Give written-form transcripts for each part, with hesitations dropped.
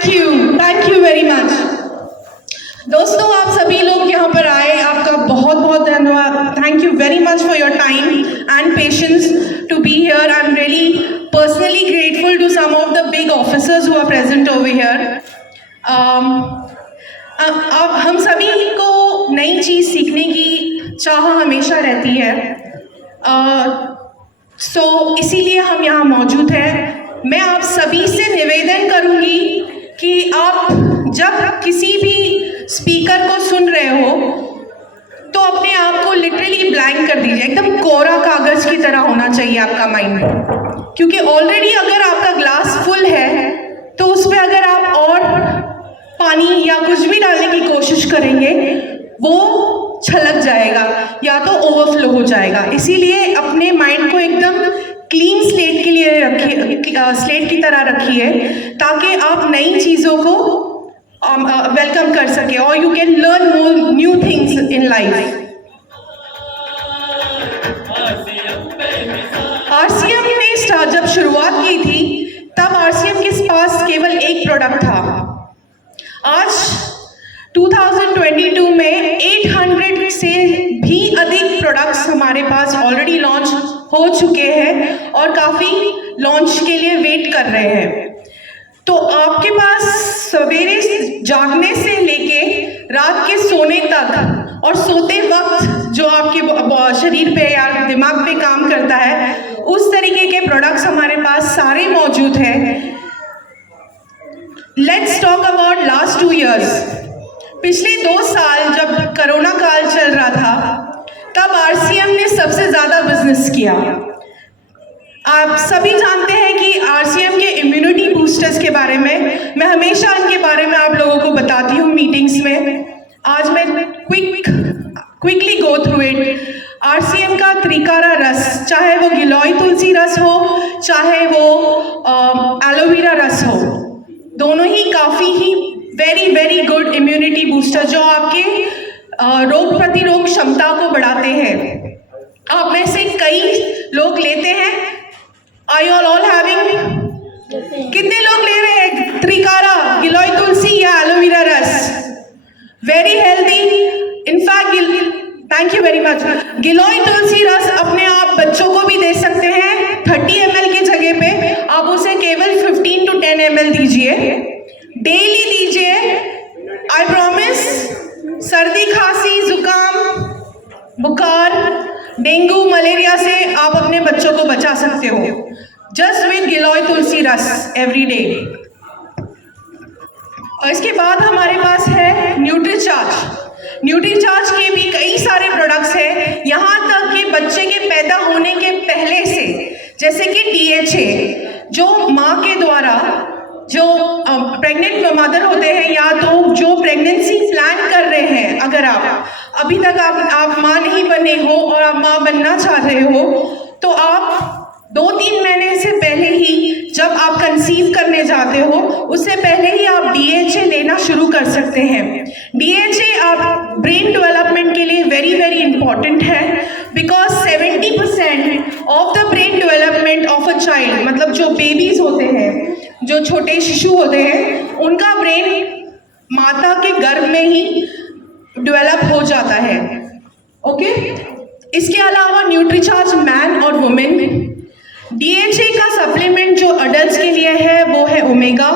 Thank you very much. दोस्तों, आप सभी लोग यहाँ पर आए, आपका बहुत बहुत धन्यवाद। Thank you very much for your time and patience to be here. I am really personally grateful to some of the big officers who are present over here. अब हम सभी को नई चीज़ सीखने की चाह हमेशा रहती है, इसीलिए हम यहाँ मौजूद हैं। मैं आप सभी से निवेदन करूँगी कि आप जब किसी भी स्पीकर को सुन रहे हो तो अपने आप को लिटरली ब्लैंक कर दीजिए, एकदम कोरा कागज़ की तरह होना चाहिए आपका माइंड, क्योंकि ऑलरेडी अगर आपका ग्लास फुल है तो उस पर अगर आप और पानी या कुछ भी डालने की कोशिश करेंगे वो छलक जाएगा या तो ओवरफ्लो हो जाएगा। इसीलिए अपने माइंड को एकदम क्लीन स्लेट के लिए रखिए, स्लेट की तरह रखिए, ताकि आप नई चीज़ों को वेलकम कर सके और you can learn more new things in life. RCM ने जब शुरुआत की थी तब आरसीएम के पास केवल एक प्रोडक्ट था। आज 2022 में 800 से भी अधिक प्रोडक्ट्स हमारे पास ऑलरेडी लॉन्च हो चुके हैं और काफ़ी लॉन्च के लिए वेट कर रहे हैं। तो आपके पास सवेरे जागने से लेके रात के सोने तक और सोते वक्त जो आपके शरीर पे या दिमाग पे काम करता है, उस तरीके के प्रोडक्ट्स हमारे पास सारे मौजूद हैं। Let's talk about last 2 years। पिछले 2 साल जब कोरोना काल चल रहा था तब आरसीएम ने सबसे ज़्यादा बिजनेस किया। आप सभी जानते हैं कि आरसीएम के इम्यूनिटी बूस्टर्स के बारे में मैं हमेशा इनके बारे में आप लोगों को बताती हूँ मीटिंग्स में। आज मैं quickly go through it. RCM का त्रिकारा रस, चाहे वो गिलोय तुलसी रस हो चाहे वो एलोवेरा रस हो, दोनों ही काफ़ी ही वेरी गुड इम्यूनिटी बूस्टर जो आपके रोग प्रतिरोध क्षमता को बढ़ाते हैं। आप में से कई लोग लेते हैं। Are you all having? कितने लोग ले रहे हैं त्रिकारा, गिलोय तुलसी या एलोवेरा रस? Very healthy. In fact thank you very much. गिलोय तुलसी रस अपने आप बच्चों को भी दे सकते हैं। 30 ml की जगह पे आप उसे केवल 15 to 10 ml दीजिए, डेली दीजिए। आई प्रॉमिस, सर्दी खांसी जुकाम बुखार डेंगू मलेरिया से आप अपने बच्चों को बचा सकते हो जस्ट विद गिलोय तुलसी रस एवरी डे। और इसके बाद हमारे पास है न्यूट्रीचार्ज। न्यूट्रीचार्ज के भी कई सारे प्रोडक्ट्स हैं, यहाँ तक कि बच्चे के पैदा होने के पहले से, जैसे कि DHA जो माँ के द्वारा जो प्रेग्नेंट मदर होते हैं या तो जो प्रेगनेंसी प्लान कर रहे हैं, अगर आप अभी तक आप माँ नहीं बने हो और आप माँ बनना चाह रहे हो तो आप 2-3 महीने से पहले ही जब आप कंसीव करने जाते हो उससे पहले ही आप DHA लेना शुरू कर सकते हैं। DHA आप ब्रेन डेवलपमेंट के लिए वेरी इंपॉर्टेंट है, because 70% of the brain development of a child, मतलब जो बेबीज होते हैं, जो छोटे शिशु होते हैं, उनका ब्रेन माता के गर्भ में ही डेवलप हो जाता है। ओके। इसके अलावा न्यूट्रीचार्ज मैन और वुमेन। DHA का सप्लीमेंट जो अडल्ट्स के लिए है वो है ओमेगा,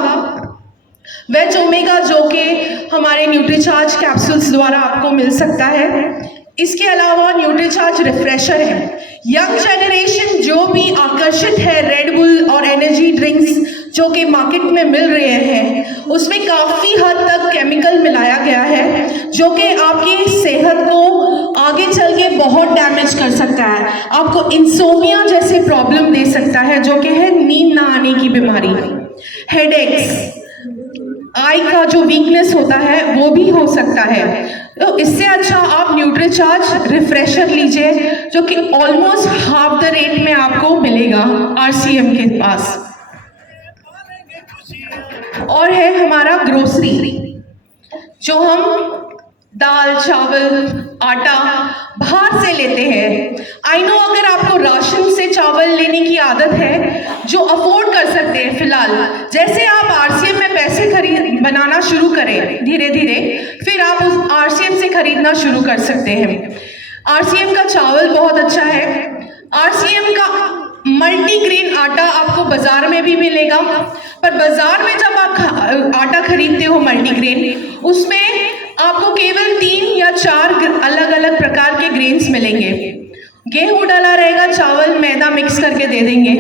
वेज ओमेगा, जो कि हमारे न्यूट्रीचार्ज कैप्सूल्स द्वारा आपको मिल सकता है। इसके अलावा न्यूट्रीचार्ज रिफ्रेशर है। यंग जनरेशन जो भी आकर्षित है रेड बुल और एनर्जी ड्रिंक्स जो कि मार्केट में मिल रहे हैं, उसमें काफ़ी हद तक केमिकल मिलाया गया है जो कि आपकी सेहत को आगे चल के बहुत डैमेज कर सकता है। आपको इंसोमिया जैसे प्रॉब्लम दे सकता है जो कि है नींद ना आने की बीमारी, हेडेक्स, आई का जो वीकनेस होता है वो भी हो सकता है। तो इससे अच्छा आप न्यूट्रीचार्ज रिफ्रेशर लीजिए जो कि ऑलमोस्ट हाफ द रेट में आपको मिलेगा आरसीएम के पास। और है हमारा ग्रोसरी, जो हम दाल चावल आटा बाहर से लेते हैं। आई नो अगर आपको राशन से चावल लेने की आदत है, जो अफोर्ड कर सकते हैं फिलहाल, जैसे आप आरसीएम में पैसे बनाना शुरू करें धीरे धीरे, फिर आप उस RCM से खरीदना शुरू कर सकते हैं। RCM का चावल बहुत अच्छा है। RCM का मल्टीग्रेन आटा आपको बाजार में भी मिलेगा, पर बाजार में जब आप आटा खरीदते हो मल्टीग्रेन, उसमें आपको केवल 3 या 4 अलग अलग प्रकार के ग्रेन्स मिलेंगे। गेहूं डाला रहेगा, चावल मैदा मिक्स करके दे देंगे।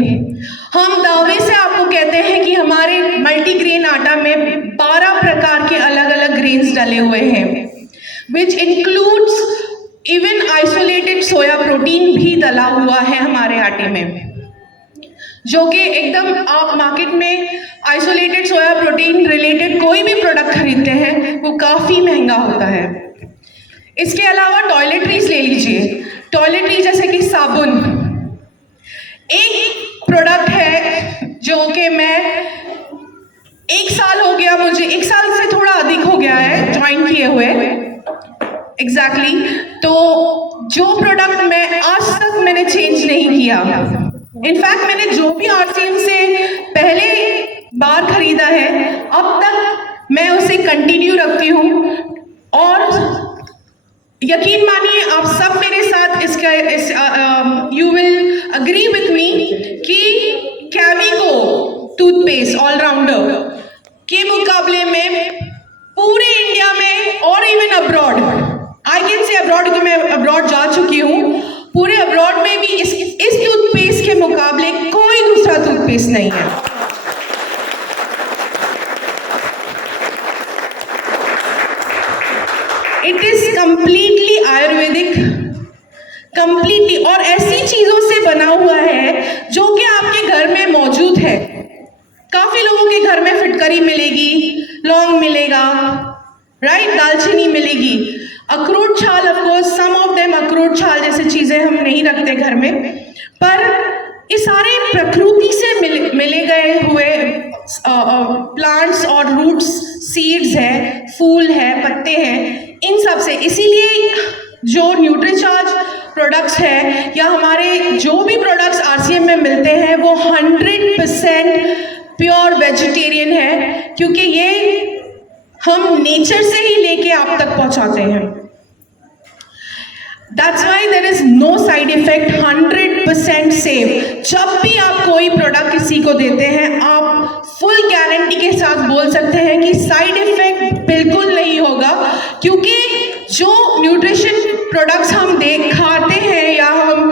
हम दावे से आपको कहते हैं कि हमारे मल्टीग्रेन आटा में 12 प्रकार के अलग अलग ग्रेन्स डाले हुए हैं, which includes even isolated soya protein भी डला हुआ है हमारे आटे में, जो कि एकदम आप मार्केट में आइसोलेटेड सोया प्रोटीन रिलेटेड कोई भी प्रोडक्ट खरीदते हैं वो काफ़ी महंगा होता है। इसके अलावा टॉयलेटरीज ले लीजिए। टॉयलेटरी जैसे कि साबुन एक प्रोडक्ट है जो कि मैं 1 साल हो गया, मुझे 1 साल से थोड़ा अधिक हो गया है ज्वाइन किए हुए एग्जैक्टली। तो जो प्रोडक्ट मैं आज तक मैंने चेंज नहीं किया, इनफैक्ट मैंने जो भी RCM से पहले बार खरीदा है अब तक मैं उसे कंटिन्यू रखती हूँ। और यकीन मानिए आप सब मेरे साथ you will agree with me कि कैविको टूथपेस्ट ऑलराउंडर के मुकाबले में पूरे इंडिया में और even abroad, I can say abroad क्योंकि मैं अब्रॉड जा चुकी हूँ, पूरे अब्रॉड में भी इस टूथपेस्ट के मुकाबले कोई दूसरा टूथपेस्ट नहीं है। It is completely Ayurvedic, completely, और ऐसी चीजों से बना हुआ है जो कि आपके घर में मौजूद है। काफी लोगों के घर में फिटकरी मिलेगी, लौंग मिलेगा, राइट, दालचीनी मिलेगी, अखरोट छाल, of course some of them अखरोट छाल जैसे चीजें हम नहीं रखते घर में, पर ये सारे प्रकृति से मिले गए हुए प्लांट्स और रूट्स, सीड्स है, फूल है, पत्ते हैं, इन सब से। इसीलिए जो न्यूट्रीचार्ज प्रोडक्ट्स है या हमारे जो भी प्रोडक्ट्स RCM में मिलते हैं वो 100% प्योर वेजिटेरियन है, क्योंकि ये हम नेचर से ही लेके आप तक पहुंचाते हैं। That's why there is no side effect, 100% safe. जब भी आप कोई प्रोडक्ट किसी को देते हैं आप फुल गारंटी के साथ बोल सकते हैं कि साइड इफेक्ट बिल्कुल नहीं होगा, क्योंकि जो न्यूट्रिशन प्रोडक्ट्स हम खाते हैं या हम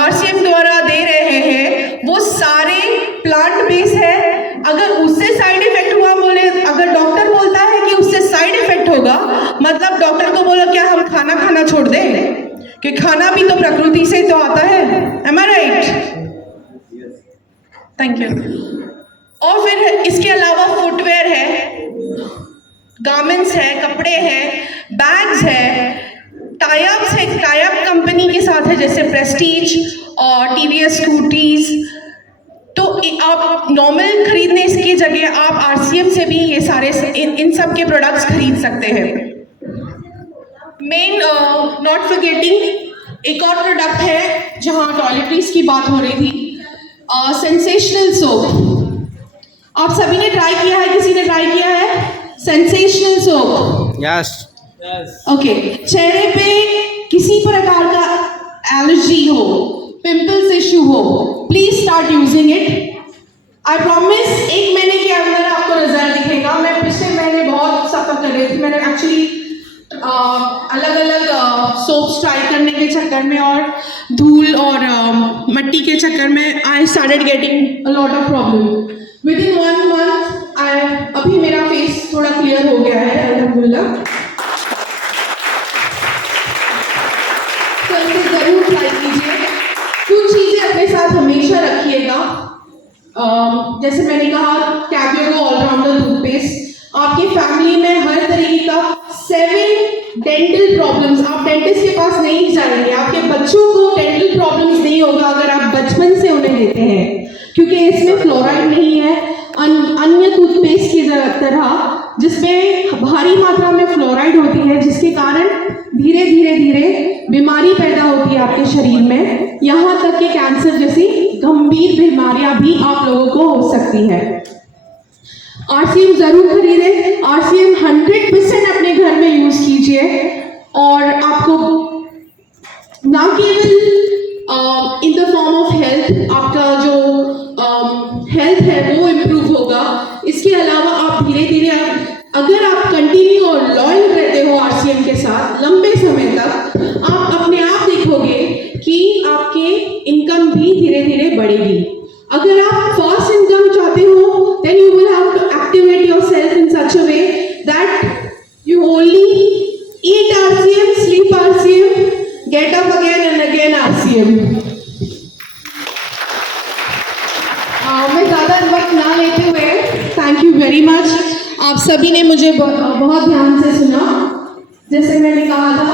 RCM द्वारा दे रहे हैं वो सारे प्लांट बेस्ड है। अगर उससे साइड इफेक्ट हुआ, बोले अगर डॉक्टर बोलता है कि उससे साइड इफेक्ट होगा, मतलब डॉक्टर को बोलो क्या हम खाना छोड़ दें, कि खाना भी तो प्रकृति से तो आता है। Am I right? Thank you. और फिर इसके अलावा फुटवेयर है, गारमेंट्स है, कपड़े हैं, बैग्स है, टाई-अप्स है, टाई-अप कंपनी के साथ है जैसे प्रेस्टीज और TVS स्कूटीज। तो आप नॉर्मल खरीदने इसकी जगह आप RCM से भी ये सारे इन सब के प्रोडक्ट्स खरीद सकते हैं। मेन नॉट फॉरगेटिंग एक और प्रोडक्ट है जहाँ टॉयलेटरीज की बात हो रही थी, सेंसेशनल सोप। आप सभी ने ट्राई किया है, किसी ने ट्राई किया है सेंसेशनल सोप? यस। ओके, चेहरे पे किसी प्रकार का एलर्जी हो, पिंपल्स इश्यू हो, please start using it. I promise 1 महीने के अंदर आपको रिजल्ट दिखेगा। मैं पिछले महीने बहुत सफर कर रही थी, मैंने एक्चुअली अलग अलग सोप्स ट्राई करने के चक्कर में और धूल और मट्टी के चक्कर में I started getting a lot of problem. With in 1 month अभी मेरा फेस थोड़ा क्लियर हो गया है अल्हम्दुलिल्लाह। तो इसे जरूर ट्राई कीजिए। कुछ चीजें अपने साथ हमेशा रखिएगा, जैसे मैंने कहा कैविको ऑलराउंडर टूथपेस्ट। आपकी फैमिली में हर तरीके का 7 डेंटल प्रॉब्लम्स, आप डेंटिस्ट के पास नहीं जाएंगे, आपके बच्चों को डेंटल प्रॉब्लम्स नहीं होगा अगर आप बचपन से उन्हें देते हैं, क्योंकि इसमें फ्लोराइड नहीं है अन्य टूथपेस्ट की तरह जिसमें भारी मात्रा में फ्लोराइड होती है, जिसके कारण धीरे धीरे बीमारी पैदा होती है आपके शरीर में, यहाँ तक कि कैंसर जैसी गंभीर बीमारियां भी आप लोगों को हो सकती है। RCM जरूर खरीदें। RCM 100% अपने घर में यूज कीजिए और आपको ना केवल in the form of health, आपका जो हेल्थ है वो इम्प्रूव होगा, इसके अलावा आप धीरे धीरे अगर आप कंटिन्यू और लॉयल रहते हो RCM के साथ लंबे समय तक, आप अपने आप देखोगे कि आपके इनकम भी धीरे धीरे बढ़ेगी। अगर आप फास्ट इनकम चाहते हो, then you will have to activate yourself in such a way that you only eat RCM, sleep RCM, get up again and again RCM. मैं ज़्यादा वक्त ना लेते हुए थैंक यू वेरी मच। आप सभी ने मुझे बहुत ध्यान से सुना। जैसे मैंने कहा था